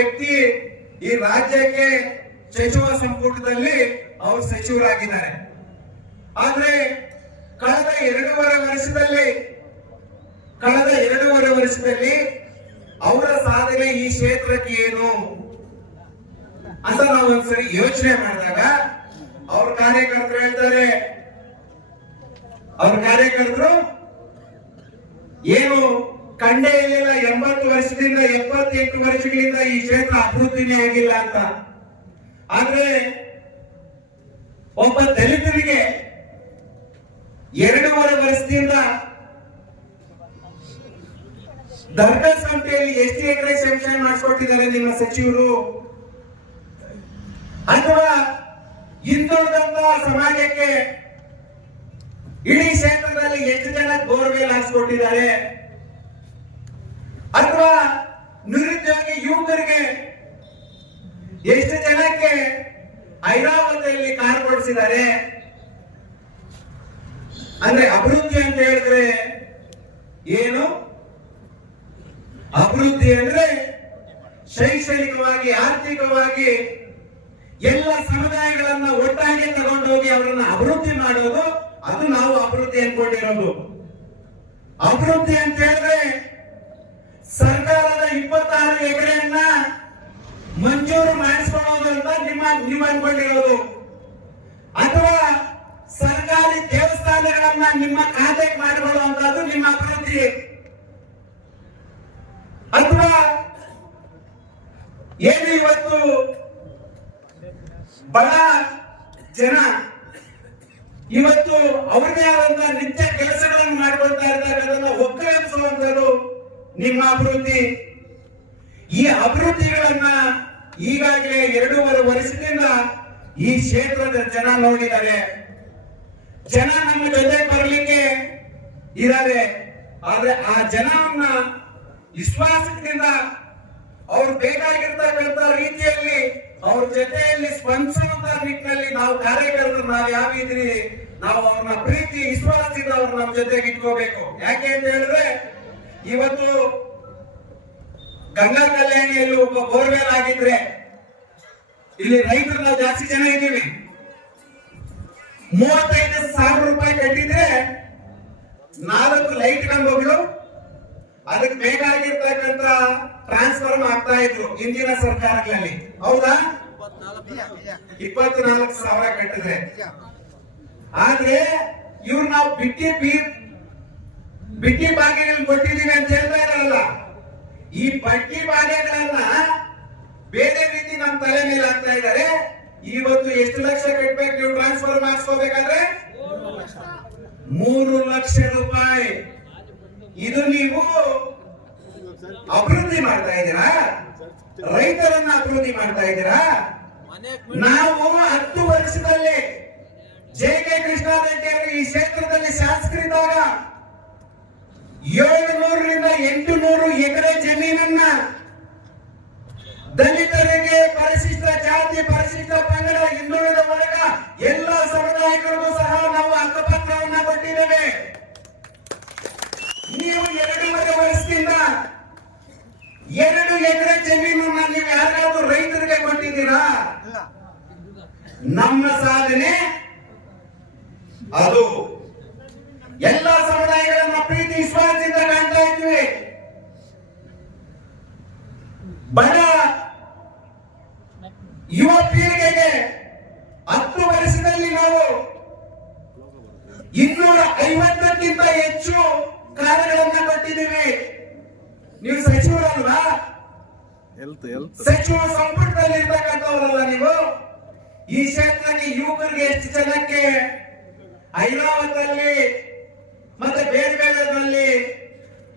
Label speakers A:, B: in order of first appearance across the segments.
A: ವ್ಯಕ್ತಿ ಈ ರಾಜ್ಯಕ್ಕೆ ಸಚಿವ ಸಂಪುಟದಲ್ಲಿ ಅವರು ಸಚಿವರಾಗಿದ್ದಾರೆ. ಆದ್ರೆ ಕಳೆದ ಎರಡೂವರೆ ವರ್ಷದಲ್ಲಿ, ಕಳೆದ ಎರಡೂವರೆ ವರ್ಷದಲ್ಲಿ ಅವರ ಸಾಧನೆ ಈ ಕ್ಷೇತ್ರಕ್ಕೆ ಏನು ಅಂತ ನಾವು ಒಂದ್ಸರಿ ಯೋಚನೆ ಮಾಡಿದಾಗ ಅವ್ರ ಕಾರ್ಯಕರ್ತರು ಹೇಳ್ತಾರೆ, ಅವ್ರ ಕಾರ್ಯಕರ್ತರು ಏನು ಕಂಡೇ ಇರಲಿಲ್ಲ ಎಂಬತ್ತು ವರ್ಷದಿಂದ ಎಪ್ಪತ್ತೆಂಟು ವರ್ಷಗಳಿಂದ ಈ ಕ್ಷೇತ್ರ ಅಭಿವೃದ್ಧಿನೇ ಆಗಿಲ್ಲ ಅಂತ. ಆದ್ರೆ ಒಬ್ಬ ದಲಿತರಿಗೆ ಎರಡೂವರೆ ವರ್ಷದಿಂದ ದರ್ಗ ಸಂತೆಯಲ್ಲಿ ಎಷ್ಟು ಎಕರೆ ಸೆಂಕ್ಷನ್ ಮಾಡಿಸ್ಕೊಟ್ಟಿದ್ದಾರೆ ನಿಮ್ಮ ಸಚಿವರು. ಅಥವಾ ಹಿಂದುಳಿದಂತ ಸಮಾಜಕ್ಕೆ ಇಡೀ ಕ್ಷೇತ್ರದಲ್ಲಿ ಎಷ್ಟು ಜನ ಬೋರ್ವೆಲ್ ಹಾಕ್ಸ್ಕೊಟ್ಟಿದ್ದಾರೆ. ಅಥವಾ ನಿರುದ್ಯೋಗಿ ಯುವಕರಿಗೆ ಎಷ್ಟು ಜನಕ್ಕೆ ಐರಾವತಿಯಲ್ಲಿ ಕೊಡಿಸಿದ್ದಾರೆ ಅಂದ್ರೆ ಅಭಿವೃದ್ಧಿ ಅಂತ ಹೇಳಿದ್ರೆ ಏನು? ಅಭಿವೃದ್ಧಿ ಅಂದ್ರೆ ಶೈಕ್ಷಣಿಕವಾಗಿ, ಆರ್ಥಿಕವಾಗಿ ಎಲ್ಲ ಸಮುದಾಯಗಳನ್ನ ಒಟ್ಟಾಗಿ ತಗೊಂಡೋಗಿ ಅವರನ್ನ ಅಭಿವೃದ್ಧಿ ಮಾಡೋದು, ಅದು ನಾವು ಅಭಿವೃದ್ಧಿ ಅನ್ಕೊಂಡಿರೋದು ಅಭಿವೃದ್ಧಿ ಅಂತ ಹೇಳಿದ್ರೆ ಸರ್ಕಾರದ ಇಪ್ಪತ್ತಾರು ಎಕರೆಯನ್ನ ಮಂಜೂರು ಮಾಡಿಸ್ಕೊಳ್ಳೋದು ಅಂತ ನಿಮ್ಮ ನೀವು ಅನ್ಕೊಂಡಿರೋದು ಅಥವಾ ಸರ್ಕಾರಿ ದೇವಸ್ಥಾನಗಳನ್ನ ನಿಮ್ಮ ಖಾತೆಗೆ ಮಾಡಿಕೊಳ್ಳುವಂತದ್ದು ನಿಮ್ಮ ಅಭಿವೃದ್ಧಿ ಅಥವಾ ಏನು ಇವತ್ತು ಬಡ ಜನ ಇವತ್ತು ಅವ್ರದೇ ಆದಂತ ನಿತ್ಯ ಕೆಲಸಗಳನ್ನು ಮಾಡ್ಕೊಳ್ತಾ ಇರ್ತಕ್ಕಂಥ ಒಕ್ಕಲಿಸುವಂತದ್ದು ನಿಮ್ಮ ಅಭಿವೃದ್ಧಿ. ಈ ಅಭಿವೃದ್ಧಿಗಳನ್ನ ಈಗಾಗಲೇ ಎರಡೂವರೆ ವರ್ಷದಿಂದ ಈ ಕ್ಷೇತ್ರದ ಜನ ನೋಡಿದ್ದಾರೆ. ಜನ ನಮ್ಮ ಜೊತೆ ಬರಲಿಕ್ಕೆ ಇದ್ದಾರೆ. ಆದ್ರೆ ಆ ಜನವನ್ನ ವಿಶ್ವಾಸದಿಂದ ಅವ್ರು ಬೇಕಾಗಿರ್ತಕ್ಕಂಥ ರೀತಿಯಲ್ಲಿ ಅವ್ರ ಜೊತೆಯಲ್ಲಿ ಸ್ಪಂದಿಸುವಂತ ನಿಟ್ಟಿನಲ್ಲಿ ನಾವು ಕಾರ್ಯಕರ್ತರು, ನಾವು ಯಾವ ಇದ್ರಿ ನಾವು ಅವ್ರನ್ನ ಪ್ರೀತಿ, ವಿಶ್ವಾಸದಿಂದ ಅವ್ರು ನಮ್ಮ ಜೊತೆಗೆ ಇಟ್ಕೋಬೇಕು ಯಾಕೆ ಅಂತ ಹೇಳಿದ್ರೆ ಇವತ್ತು ಗಂಗಾ ಕಲ್ಯಾಣಿಯಲ್ಲಿ ಒಬ್ಬ ಬೋರ್ವೆಲ್ ಆಗಿದ್ರೆ ಇಲ್ಲಿ ರೈತರು ನಾವು ಜಾಸ್ತಿ ಜನ ಇದ್ದೀವಿ. ಮೂವತ್ತೈದು ಸಾವಿರ ರೂಪಾಯಿ ಕಟ್ಟಿದ್ರೆ ನಾಲ್ಕು ಲೈಟ್ ಕಂಬಗಳು, ಅದಕ್ಕೆ ಬೇಕಾಗಿರ್ತಕ್ಕಂತ ಟ್ರಾನ್ಸ್ಫರ್ ಆಗ್ತಾ ಇದ್ರು ಹಿಂದಿನ ಸರ್ಕಾರಗಳಲ್ಲಿ. ಹೌದಾ? ಇಪ್ಪತ್ನಾಲ್ಕು ಸಾವಿರ ಕಟ್ಟಿದ್ರೆ. ಆದ್ರೆ ಇವ್ರು ನಾವು ಬಿಟ್ಟಿ ಬಿ ಬಿಟ್ಟಿ ಬಾಗಿನಲ್ಲಿ ಕೊಟ್ಟಿದ್ದೀವಿ ಅಂತ ಹೇಳ್ತಾ ಇರಲ್ಲ ಈ ಬಡ್ಡಿ ಬಾಗಿಗಳನ್ನ ಬೇರೆ ರೀತಿ ನಮ್ಮ ತಲೆ ಮೇಲೆ ಹಾಕ್ತಾ ಇದ್ದಾರೆ. ಇವತ್ತು ಎಷ್ಟು ಲಕ್ಷ ಕಟ್ಬೇಕು ನೀವು ಟ್ರಾನ್ಸ್ಫರ್ ಮಾಡಿಸ್ಕೋಬೇಕಾದ್ರೆ? ಮೂರು ಲಕ್ಷ ರೂಪಾಯಿ. ಇದು ನೀವು ಅಭಿವೃದ್ಧಿ ಮಾಡ್ತಾ ಇದ್ದೀರಾ? ರೈತರನ್ನ ಅಭಿವೃದ್ಧಿ ಮಾಡ್ತಾ ಇದ್ದೀರಾ? ನಾವು ಹತ್ತು ವರ್ಷದಲ್ಲಿ ಜೆ ಕೆ ಕೃಷ್ಣಾರೆಡ್ಡಿ ಅವರು ಈ ಕ್ಷೇತ್ರದಲ್ಲಿ ಶಾಸಕರಿದ್ದಾಗ ಏಳು ನೂರರಿಂದ ಎಂಟು ನೂರು ಎಕರೆ ಜಮೀನನ್ನ ದಲಿತರಿಗೆ ಪರಿಶಿಷ್ಟ ಜಾತಿ ಪರಿಶಿಷ್ಟ ಪಂಗಡ ಹಿಂದುಳಿದ ವರ್ಗ ಎಲ್ಲ ಸಮುದಾಯಗಳಿಗೂ ಸಹ ನಾವು ಹಕ್ಕುಪತ್ರವನ್ನ ಕೊಟ್ಟಿದ್ದೇವೆ. ನೀವು ಎರಡೂವರೆ ವರ್ಷದಿಂದ ಎರಡು ಎಕರೆ ಜಮೀನನ್ನ ನೀವು ಯಾರಿಗಾದ್ರೂ ರೈತರಿಗೆ ಕೊಟ್ಟಿದ್ದೀರಾ? ನಮ್ಮ ಸಾಧನೆ ಅದು. ಎಲ್ಲ ಸಮುದಾಯಗಳನ್ನ ಪ್ರೀತಿ ವಿಶ್ವಾಸದಿಂದ ಕಾಣ್ತಾ ಇದ್ವಿ. ಬಡ ಯುವ ಪೀಳಿಗೆಗೆ ಹತ್ತು ವರ್ಷದಲ್ಲಿ ನಾವು ಇನ್ನೂರ ಐವತ್ತಕ್ಕಿಂತ ಹೆಚ್ಚು ಕಾರ್ಯಗಳನ್ನ ಕೊಟ್ಟಿದ್ದೀವಿ. ನೀವು ಸಚಿವರಲ್ವಾ ಸಚಿವ ಸಂಪುಟದಲ್ಲಿ ಇರ್ತಕ್ಕಂಥವ್ರಲ್ಲ ನೀವು? ಈ ಕ್ಷೇತ್ರಕ್ಕೆ ಯುವಕರಿಗೆ ಎಷ್ಟು ಜನಕ್ಕೆ? ಐರಾವತಲ್ಲಿ ಮತ್ತೆ ಬೇರೆ ಬೇರೆದಲ್ಲಿ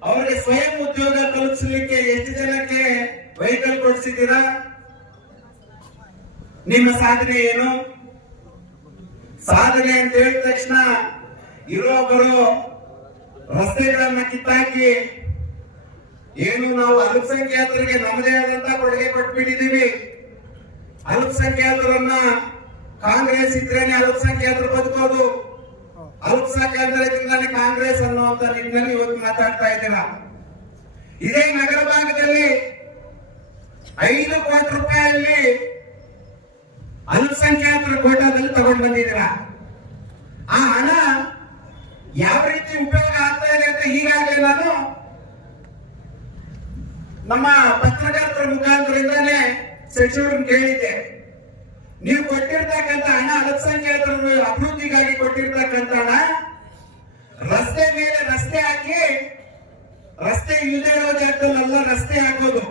A: ಅವರಿಗೆ ಸ್ವಯಂ ಉದ್ಯೋಗ ಕಲ್ಪಿಸಲಿಕ್ಕೆ ಎಷ್ಟು ಜನಕ್ಕೆ ವೆಹಿಕಲ್ ಕೊಡಿಸಿದ್ದೀರಾ? ನಿಮ್ಮ ಸಾಧನೆ ಏನು? ಸಾಧನೆ ಅಂತ ಹೇಳಿದ ತಕ್ಷಣ ಇರೋಬ್ಬರು ರಸ್ತೆಗಳನ್ನ ಕಿತ್ತಾಕಿ ಏನು ನಾವು ಅಲ್ಪಸಂಖ್ಯಾತರಿಗೆ ನಮ್ಮದೇ ಆದಂತ ಕೊಡುಗೆ ಕೊಟ್ಬಿಟ್ಟಿದೀವಿ ಅಲ್ಪಸಂಖ್ಯಾತರನ್ನ ಕಾಂಗ್ರೆಸ್ ಇದ್ರೇನೆ ಅಲ್ಪಸಂಖ್ಯಾತರು ಬದುಕೋದು. ಅಲ್ಪಸಂಖ್ಯಾತರಿಂದಾನೆ ಕಾಂಗ್ರೆಸ್ ಅನ್ನುವಂತ ನಿಟ್ಟಿನಲ್ಲಿ ಇವತ್ತು ಮಾತಾಡ್ತಾ ಇದ್ದೀರಾ? ಇದೇ ನಗರ ಭಾಗದಲ್ಲಿ ಐದು ಕೋಟಿ ರೂಪಾಯಲ್ಲಿ ಅಲ್ಪಸಂಖ್ಯಾತರ ಕೋಟಾದಲ್ಲಿ ತಗೊಂಡ್ ಬಂದಿದ್ದೀರಾ? ಆ ಹಣ ಯಾವ ರೀತಿ ಉಪಯೋಗ ಆಗ್ತಾ ಇದೆ ಅಂತ ಈಗಾಗಲೇ ನಾನು ನಮ್ಮ ಪತ್ರಕರ್ತರ ಮುಖಾಂತರದಿಂದಲೇ ಸಚಿವರನ್ನು ಕೇಳಿದ್ದೆ. ನೀವು ಕೊಟ್ಟಿರ್ತಕ್ಕಂಥ ಹಣ, ಅಲ್ಪಸಂಖ್ಯಾತರ ಅಭಿವೃದ್ಧಿಗಾಗಿ ಕೊಟ್ಟಿರ್ತಕ್ಕಂಥ ಹಣ, ರಸ್ತೆ ಮೇಲೆ ರಸ್ತೆ ಹಾಕಿ, ರಸ್ತೆ ಇಲ್ಲದೆ ಇರೋ ಜಾಗದಲ್ಲೆಲ್ಲ ರಸ್ತೆ ಹಾಕೋದು.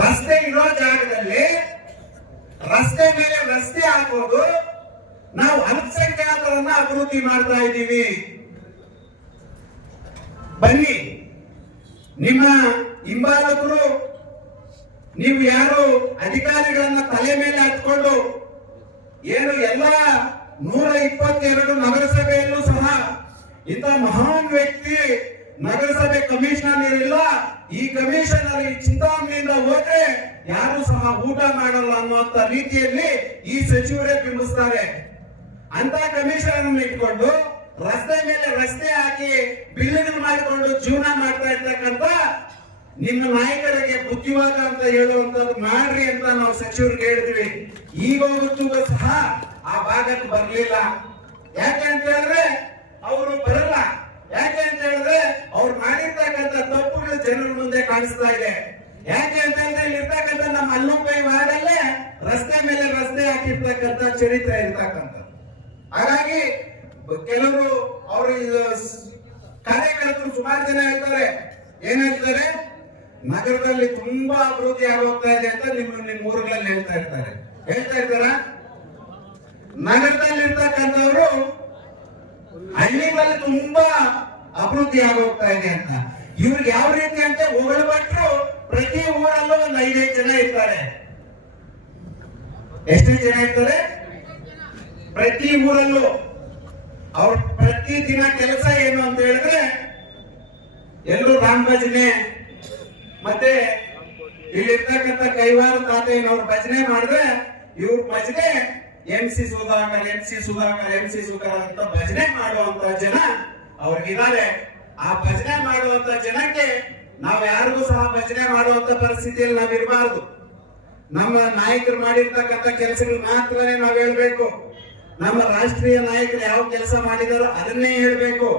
A: ರಸ್ತೆ ಇರೋ ಜಾಗದಲ್ಲಿ ರಸ್ತೆ ಮೇಲೆ ರಸ್ತೆ ಹಾಕೋದು. ನಾವು ಅಲ್ಪಸಂಖ್ಯಾತರನ್ನ ಅಭಿವೃದ್ಧಿ ಮಾಡ್ತಾ ಇದ್ದೀವಿ. ಬನ್ನಿ, ನಿಮ್ಮ ಹಿಂಬಾಲಕರು ನೀವು ಯಾರು ಅಧಿಕಾರಿಗಳನ್ನ ತಲೆ ಮೇಲೆ ಹತ್ಕೊಂಡು ಏನು ಎಲ್ಲ ನೂರ ಇಪ್ಪತ್ತೆರಡು ನಗರಸಭೆಯಲ್ಲೂ ಸಹ ಇಂಥ ಮಹಾನ್ ವ್ಯಕ್ತಿ ನಗರಸಭೆ ಕಮಿಷನರ್ ಏನಿಲ್ಲ, ಈ ಕಮಿಷನರ್ ಈ ಚಿಂತಾಮಣಿಯಿಂದ ಹೋದ್ರೆ ಯಾರು ಸಹ ಊಟ ಮಾಡಲ್ಲ ಅನ್ನುವಂತ ರೀತಿಯಲ್ಲಿ ಈ ಸಚಿವರೇ ಬಿಂಬಿಸ್ತಾರೆ. ಅಂತ ಕಮಿಷನರ್ ಇಟ್ಕೊಂಡು ರಸ್ತೆ ಮೇಲೆ ರಸ್ತೆ ಹಾಕಿ ಬಿಲ್ಡಿಂಗ್ ಮಾಡಿಕೊಂಡು ಜೀವನ ಮಾಡ್ತಾ ಇರ್ತಕ್ಕಂಥ ನಿಮ್ಮ ನಾಯಕರಿಗೆ ಬುದ್ಧಿವಾದ ಅಂತ ಹೇಳುವಂತದ್ದು ಮಾಡ್ರಿ ಅಂತ ನಾವು ಸಚಿವರಿಗೆ ಹೇಳ್ತೀವಿ. ಈಗ ಹೊತ್ತು ಸಹ ಆ ಭಾಗಕ್ಕೆ ಬರ್ಲಿಲ್ಲ. ಯಾಕೆ ಅಂತ ಹೇಳಿದ್ರೆ ಅವರು ಬರಲ್ಲ. ಯಾಕೆ ಅಂತ ಹೇಳಿದ್ರೆ ಅವ್ರು ಮಾಡಿರ್ತಕ್ಕಂಥ ತಪ್ಪುಗಳು ಜನರ ಮುಂದೆ ಕಾಣಿಸ್ತಾ ಇದೆ. ಯಾಕೆ ಅಂತ ಹೇಳಿದ್ರೆ ಇಲ್ಲಿ ಇರ್ತಕ್ಕಂಥ ನಮ್ಮ ಅಲ್ಲುಪೈ ವಾರ್ಡಲ್ಲೇ ರಸ್ತೆ ಮೇಲೆ ರಸ್ತೆ ಹಾಕಿರ್ತಕ್ಕಂಥ ಚರಿತ್ರೆ ಇರ್ತಕ್ಕಂಥ ಹಾಗಾಗಿ ಕೆಲವರು ಅವರು ಕಾರ್ಯಕರ್ತರು ಸುಮಾರು ಜನ ಹೇಳ್ತಾರೆ. ಏನ್ ಹೇಳ್ತಾರೆ? ನಗರದಲ್ಲಿ ತುಂಬಾ ಅಭಿವೃದ್ಧಿ ಆಗೋಗ್ತಾ ಇದೆ ಅಂತ ನಿಮ್ಮ ನಿಮ್ಮ ಊರುಗಳಲ್ಲಿ ಹೇಳ್ತಾ ಇರ್ತಾರೆ. ಹೇಳ್ತಾ ಇರ್ತಾರ? ನಗರದಲ್ಲಿ ಇರ್ತಕ್ಕಂಥವ್ರು ಹಳ್ಳಿಗಳಲ್ಲಿ ತುಂಬಾ ಅಭಿವೃದ್ಧಿ ಆಗೋಗ್ತಾ ಇದೆ ಅಂತ. ಇವ್ರಿಗೆ ಯಾವ ರೀತಿ ಅಂತ ಹೊಗಳಬಟ್ರು ಪ್ರತಿ ಊರಲ್ಲೂ ಒಂದು ಐದೈದು ಜನ ಇರ್ತಾರೆ. ಎಷ್ಟು ಜನ ಇರ್ತಾರೆ? ಪ್ರತಿ ಊರಲ್ಲೂ. ಅವ್ರ ಪ್ರತಿ ದಿನ ಕೆಲಸ ಏನು ಅಂತ ಹೇಳಿದ್ರೆ ಎಲ್ಲರೂ ರಾಮ್ ಭಜನೆ ಮತ್ತೆ ಇಲ್ಲಿರ್ತಕ್ಕಂಥ ಕೈವಾರ ತಾತೆಯನ್ನವ್ರ ಭಜನೆ ಮಾಡಿದ್ರೆ ಇವ್ರ ಭಜನೆ M C Sudhakar M C Sudhakar M C Sudhakar ಅಂತ ಭಜನೆ ಮಾಡುವಂತ ಜನ ಅವ್ರಿಗಿದ್ದಾರೆ. ಆ ಭಜನೆ ಮಾಡುವಂತ ಜನಕ್ಕೆ ನಾವ್ ಯಾರಿಗೂ ಸಹ ಭಜನೆ ಮಾಡುವಂತ ಪರಿಸ್ಥಿತಿಯಲ್ಲಿ ನಾವ್ ಇರಬಾರ್ದು. ನಮ್ಮ ನಾಯಕರು ಮಾಡಿರ್ತಕ್ಕಂಥ ಕೆಲಸಗಳು ಮಾತ್ರನೇ ನಾವ್ ಹೇಳ್ಬೇಕು. ನಮ್ಮ ರಾಷ್ಟ್ರೀಯ ನಾಯಕರು ಯಾವ ಕೆಲಸ ಮಾಡಿದಾರೋ ಅದನ್ನೇ ಹೇಳ್ಬೇಕು.